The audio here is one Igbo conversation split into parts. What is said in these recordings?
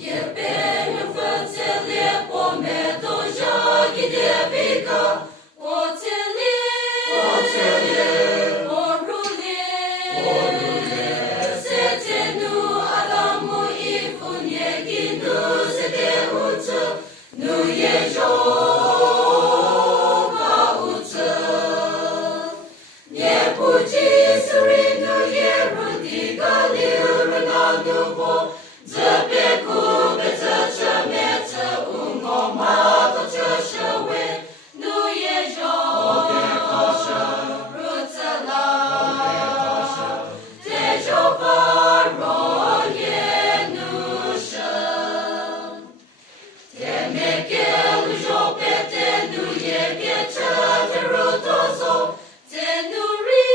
Єпеню фацеле помето жаги девика, оцеле, оруле, сетену адаму и фунегину сете уца, ну ежо уца. Не пути сурину еруди галиру на нуво, запеку безачамеца умомато чашаве, ну ежо руцала, тежо вароє нуша. Темекел жопете ну ебеча терутозо, tenuri,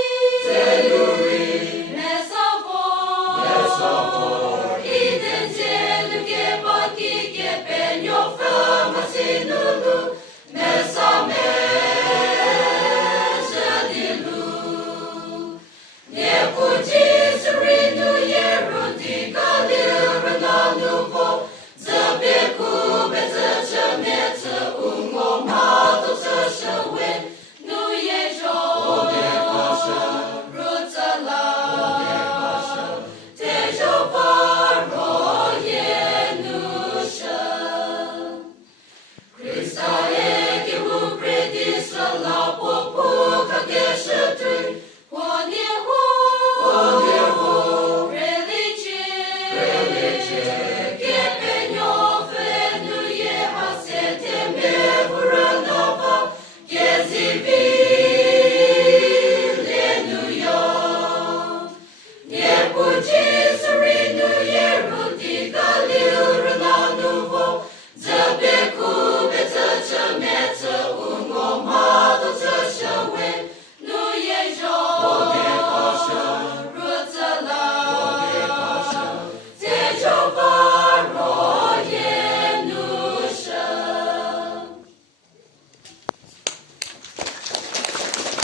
mesavor, idenzelu ke baki ke penyo fama sinulu, mesame jadilu. Ne puji surinu yerudi galiru na nuvo, zabeku bezachameta umomado chashawe, nu yejo rutzala, tejo varoye nusha. Krista eki upredisa la popuka geshetri, ponieho, religie,